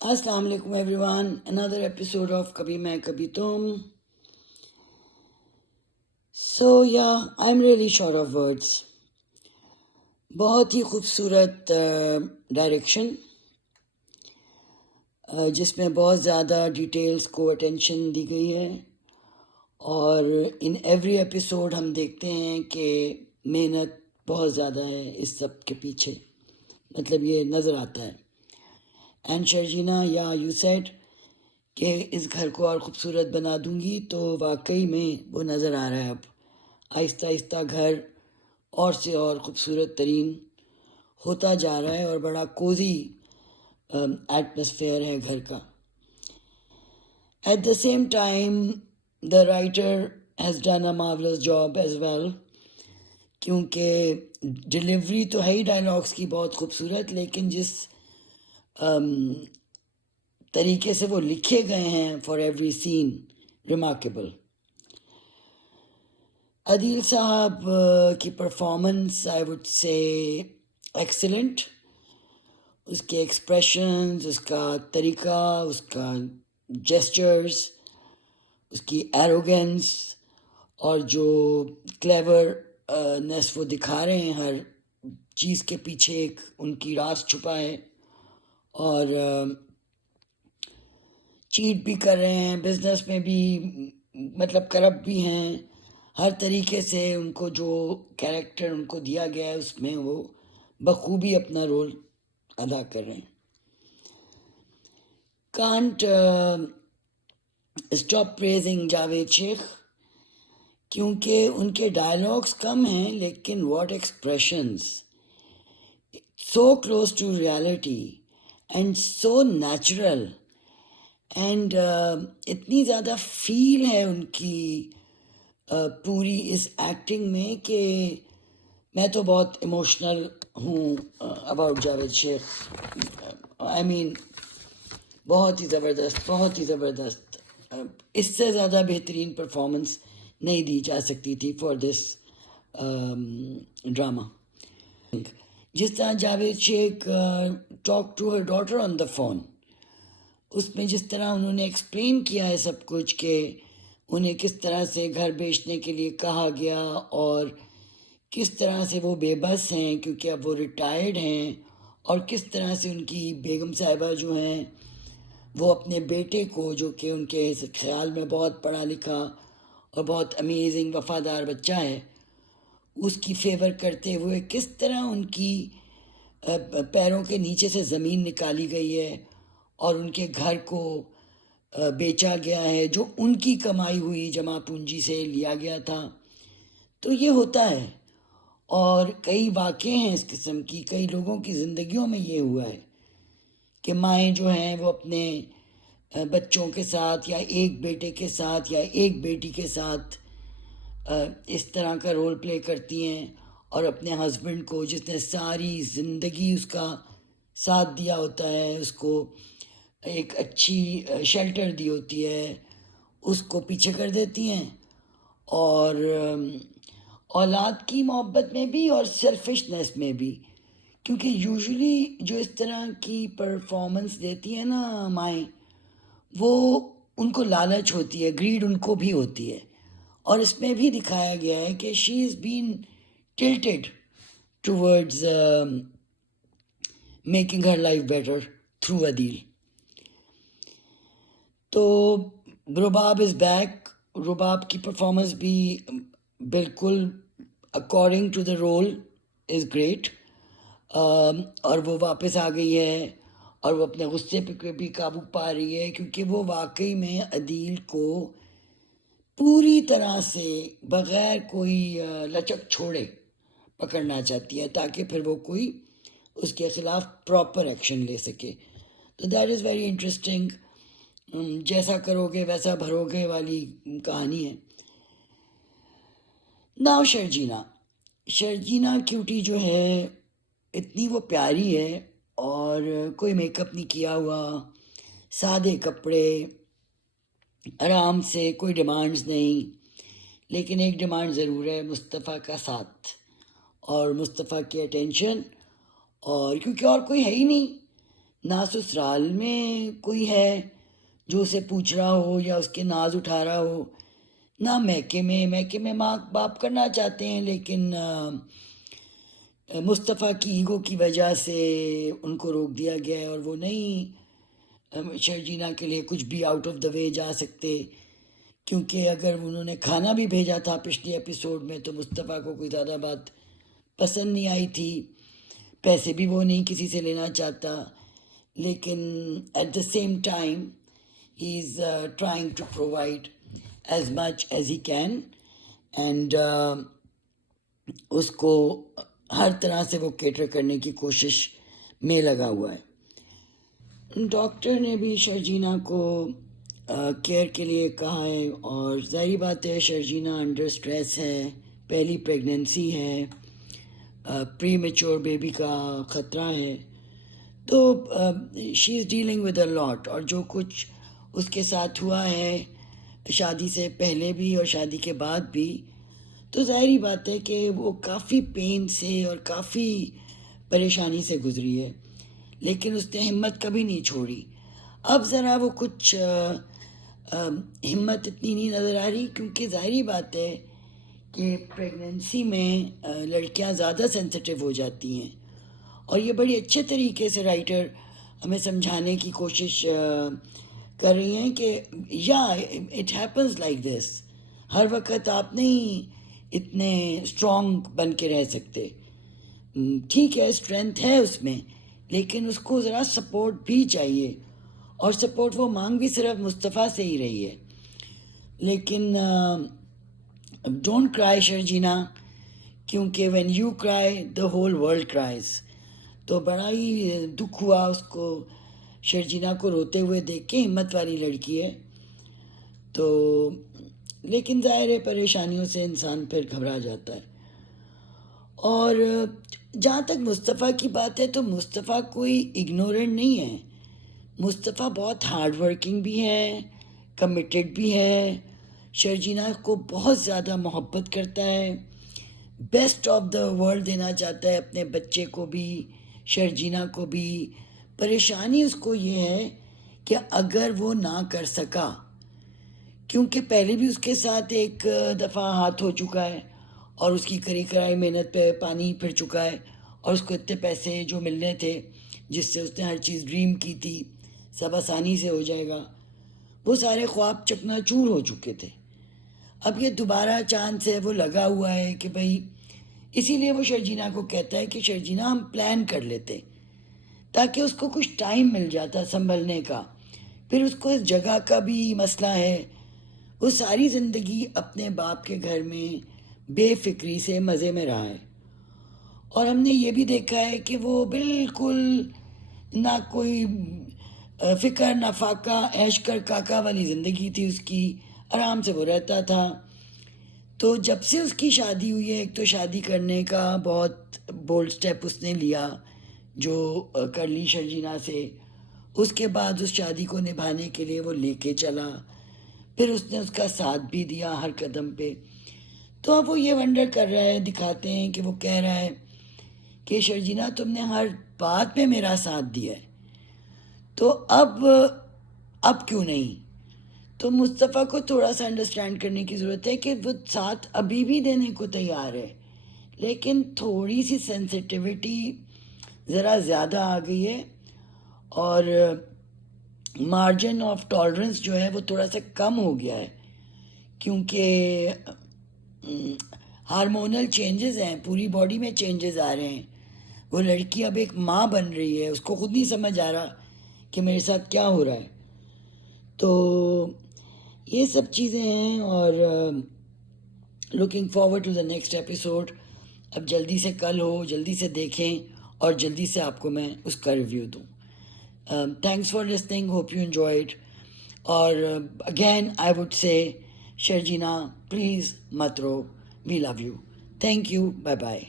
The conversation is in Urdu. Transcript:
السلام علیکم every one. Another episode of کبھی میں کبھی تم. سو یا I am really short of words. بہت ہی خوبصورت ڈائریکشن جس میں بہت زیادہ ڈیٹیلز کو اٹینشن دی گئی ہے، اور ان ایوری ایپیسوڈ ہم دیکھتے ہیں کہ محنت بہت زیادہ ہے اس سب کے پیچھے، مطلب یہ نظر آتا ہے. اینڈ شرجینا، یا یو سیڈ کہ اس گھر کو اور خوبصورت بنا دوں گی، تو واقعی میں وہ نظر آ رہا ہے. اب آہستہ آہستہ گھر اور سے اور خوبصورت ترین ہوتا جا رہا ہے، اور بڑا کوزی ایٹماسفیئر ہے گھر کا. At the same time the writer has done a marvellous job as well, کیونکہ ڈلیوری تو ہے ہی ڈائلاگس کی بہت خوبصورت، لیکن جس طریقے سے وہ لکھے گئے ہیں for every scene, remarkable. Adeel صاحب کی performance I would say excellent. اس کے ایکسپریشنز، اس کا طریقہ، اس کا جیسچرز، اس کی ایروگنس، اور جو کلیور نیس وہ دکھا رہے ہیں، ہر چیز کے پیچھے ایک ان کی راز چھپا ہے، اور چیٹ بھی کر رہے ہیں، بزنس میں بھی مطلب کرپٹ بھی ہیں. ہر طریقے سے ان کو جو کیریکٹر ان کو دیا گیا ہے اس میں وہ بخوبی اپنا رول ادا کر رہے ہیں. کانٹ اسٹاپ پریزنگ جاوید شیخ، کیونکہ ان کے ڈائلاگس کم ہیں لیکن what expressions, so close to reality and so natural. And اتنی زیادہ فیل ہے ان کی پوری اس ایکٹنگ میں کہ میں تو بہت ایموشنل ہوں اباؤٹ جاوید شیخ. آئی مین بہت ہی زبردست، بہت ہی زبردست. اس سے زیادہ بہترین پرفارمنس نہیں دی جا سکتی تھی فار دس ڈرامہ. جس طرح Javed Sheikh talk to her daughter on the phone, اس میں جس طرح انہوں نے ایکسپلین کیا ہے سب کچھ، کہ انہیں کس طرح سے گھر بیچنے کے لیے کہا گیا، اور کس طرح سے وہ بے بس ہیں کیونکہ اب وہ ریٹائرڈ ہیں، اور کس طرح سے ان کی بیگم صاحبہ جو ہیں وہ اپنے بیٹے کو، جو کہ ان کے خیال میں بہت پڑھا لکھا اور بہت امیزنگ وفادار بچہ ہے، اس کی فیور کرتے ہوئے کس طرح ان کی پیروں کے نیچے سے زمین نکالی گئی ہے، اور ان کے گھر کو بیچا گیا ہے جو ان کی کمائی ہوئی جمع پونجی سے لیا گیا تھا. تو یہ ہوتا ہے، اور کئی واقعے ہیں اس قسم کی، کئی لوگوں کی زندگیوں میں یہ ہوا ہے کہ مائیں جو ہیں وہ اپنے بچوں کے ساتھ، یا ایک بیٹے کے ساتھ، یا ایک بیٹی کے ساتھ اس طرح کا رول پلے کرتی ہیں، اور اپنے ہسبینڈ کو جس نے ساری زندگی اس کا ساتھ دیا ہوتا ہے، اس کو ایک اچھی شیلٹر دی ہوتی ہے، اس کو پیچھے کر دیتی ہیں. اور اولاد کی محبت میں بھی اور سیلفشنس میں بھی، کیونکہ یوزولی جو اس طرح کی پرفارمنس دیتی ہیں نا مائیں، وہ ان کو لالچ ہوتی ہے، گریڈ ان کو بھی ہوتی ہے. اور اس میں بھی دکھایا گیا ہے کہ she is been tilted towards making her life better through Adeel. تو رباب از بیک. رباب کی پرفارمنس بھی بالکل according to the role is great. اور وہ واپس آ گئی ہے، اور وہ اپنے غصے پہ بھی قابو پا رہی ہے، کیونکہ وہ واقعی میں عدیل کو پوری طرح سے بغیر کوئی لچک چھوڑے پکڑنا چاہتی ہے، تاکہ پھر وہ کوئی اس کے خلاف پراپر ایکشن لے سکے. تو دیٹ از ویری انٹرسٹنگ. جیسا کرو گے ویسا بھرو گے والی کہانی ہے. ناؤ شرجینا. شرجینا کیوٹی جو ہے اتنی وہ پیاری ہے، اور کوئی میک اپ نہیں کیا ہوا، سادے کپڑے، آرام سے، کوئی ڈیمانڈز نہیں. لیکن ایک ڈیمانڈ ضرور ہے، مصطفیٰ کا ساتھ اور مصطفیٰ کی اٹینشن. اور کیونکہ اور کوئی ہے ہی نہیں، نہ سسرال میں کوئی ہے جو اسے پوچھ رہا ہو یا اس کے ناز اٹھا رہا ہو، نہ میکے میں ماں باپ کرنا چاہتے ہیں، لیکن مصطفیٰ کی ایگو کی وجہ سے ان کو روک دیا گیا ہے، اور وہ نہیں شرجینا کے لیے کچھ بھی آؤٹ آف دا وے جا سکتے، کیونکہ اگر انہوں نے کھانا بھی بھیجا تھا پچھلے ایپیسوڈ میں تو مصطفیٰ کو کوئی زیادہ بات پسند نہیں آئی تھی، پیسے بھی وہ نہیں کسی سے لینا چاہتا، لیکن at the same time he is trying to provide as much as he can, and اس کو ہر طرح سے وہ کیٹر کرنے کی کوشش میں لگا ہوا ہے۔ ڈاکٹر نے بھی شرجینا کو کیئر کے لیے کہا ہے، اور ظاہری بات ہے شرجینا انڈر سٹریس ہے، پہلی پریگننسی ہے، پری میچور بیبی کا خطرہ ہے، تو شی از ڈیلنگ ود اے لاٹ، اور جو کچھ اس کے ساتھ ہوا ہے شادی سے پہلے بھی اور شادی کے بعد بھی، تو ظاہری بات ہے کہ وہ کافی پین سے اور کافی پریشانی سے گزری ہے، لیکن اس نے ہمت کبھی نہیں چھوڑی۔ اب ذرا وہ کچھ ہمت اتنی نہیں نظر آ رہی، کیونکہ ظاہری بات ہے کہ پریگننسی میں لڑکیاں زیادہ سینسیٹیو ہو جاتی ہیں، اور یہ بڑی اچھے طریقے سے رائٹر ہمیں سمجھانے کی کوشش کر رہی ہیں کہ یا اٹ ہیپنز لائک دس، ہر وقت آپ نہیں اتنے اسٹرانگ بن کے رہ سکتے، ٹھیک ہے اسٹرینتھ ہے اس میں، لیکن اس کو ذرا سپورٹ بھی چاہیے، اور سپورٹ وہ مانگ بھی صرف مصطفیٰ سے ہی رہی ہے۔ لیکن ڈونٹ کرائی شرجینا، کیونکہ وین یو کرائی دا ہول ورلڈ کرائز، تو بڑا ہی دکھ ہوا اس کو شرجینا کو روتے ہوئے دیکھ کے، ہمت والی لڑکی ہے تو، لیکن ظاہر ہے پریشانیوں سے انسان پھر گھبرا جاتا ہے۔ اور جہاں تک مصطفیٰ کی بات ہے تو مصطفیٰ کوئی اگنورنٹ نہیں ہے، مصطفیٰ بہت ہارڈ ورکنگ بھی ہے، کمیٹڈ بھی ہے، شرجینا کو بہت زیادہ محبت کرتا ہے، بیسٹ آف دا ورلڈ دینا چاہتا ہے اپنے بچے کو بھی، شرجینا کو بھی۔ پریشانی اس کو یہ ہے کہ اگر وہ نہ کر سکا، کیونکہ پہلے بھی اس کے ساتھ ایک دفعہ ہاتھ ہو چکا ہے، اور اس کی کری کرائی محنت پہ پانی پھر چکا ہے، اور اس کو اتنے پیسے جو ملنے تھے جس سے اس نے ہر چیز ڈریم کی تھی سب آسانی سے ہو جائے گا، وہ سارے خواب چکنا چور ہو چکے تھے۔ اب یہ دوبارہ چاند سے وہ لگا ہوا ہے کہ بھائی، اسی لیے وہ شرجینا کو کہتا ہے کہ شرجینا ہم پلان کر لیتے، تاکہ اس کو کچھ ٹائم مل جاتا سنبھلنے کا۔ پھر اس کو اس جگہ کا بھی مسئلہ ہے، وہ ساری زندگی اپنے باپ کے گھر میں بے فکری سے مزے میں رہا ہے، اور ہم نے یہ بھی دیکھا ہے کہ وہ بالکل نہ کوئی فکر نہ فاقہ، عیش کر کاکا والی زندگی تھی اس کی، آرام سے وہ رہتا تھا۔ تو جب سے اس کی شادی ہوئی ہے، ایک تو شادی کرنے کا بہت بولڈ سٹیپ اس نے لیا جو کر لی شرجینا سے، اس کے بعد اس شادی کو نبھانے کے لیے وہ لے کے چلا، پھر اس نے اس کا ساتھ بھی دیا ہر قدم پہ۔ تو اب وہ یہ ونڈر کر رہا ہے، دکھاتے ہیں کہ وہ کہہ رہا ہے کہ شرجینا تم نے ہر بات میں میرا ساتھ دیا ہے، تو اب کیوں نہیں؟ تو مصطفیٰ کو تھوڑا سا انڈرسٹینڈ کرنے کی ضرورت ہے کہ وہ ساتھ ابھی بھی دینے کو تیار ہے، لیکن تھوڑی سی سینسیٹیوٹی ذرا زیادہ آ گئی ہے، اور مارجن آف ٹالرنس جو ہے وہ تھوڑا سا کم ہو گیا ہے، کیونکہ ہارمونل چینجز ہیں، پوری باڈی میں چینجز آ رہے ہیں، وہ لڑکی اب ایک ماں بن رہی ہے، اس کو خود نہیں سمجھ آ رہا کہ میرے ساتھ کیا ہو رہا ہے۔ تو یہ سب چیزیں ہیں، اور looking forward to the next episode. اب جلدی سے کل ہو، جلدی سے دیکھیں، اور جلدی سے آپ کو میں اس کا ریویو دوں۔ Thanks for listening, hope you enjoyed, اور again I would say Sharjeena please مت رو، we love you, thank you, bye bye.